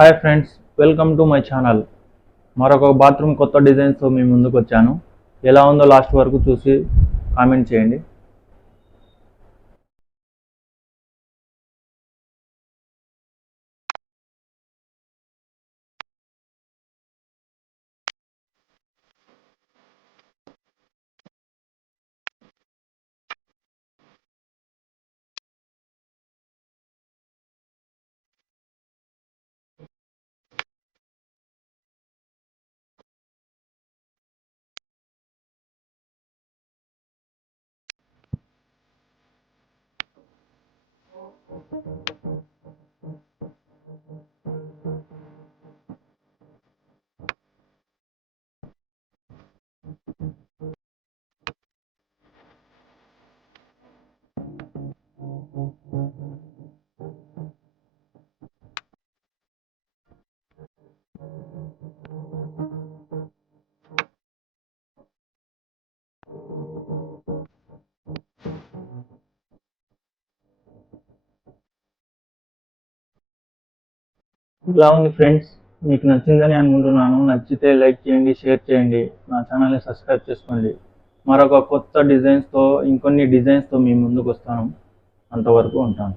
Hi friends, welcome to my channel. మరొక బాత్రూమ్ కొత్త డిజైన్స్తో మీ ముందుకు వచ్చాను. ఎలా ఉందో లాస్ట్ వరకు చూసి కామెంట్ చేయండి. ఇలా ఉంది ఫ్రెండ్స్, మీకు నచ్చిందని అనుకుంటున్నాను. నచ్చితే లైక్ చేయండి, షేర్ చేయండి, నా ఛానల్ని సబ్స్క్రైబ్ చేసుకోండి. మరొక కొత్త డిజైన్స్తో ఇంకొన్ని డిజైన్స్తో మీ ముందుకు వస్తాను. అంతవరకు ఉంటాను.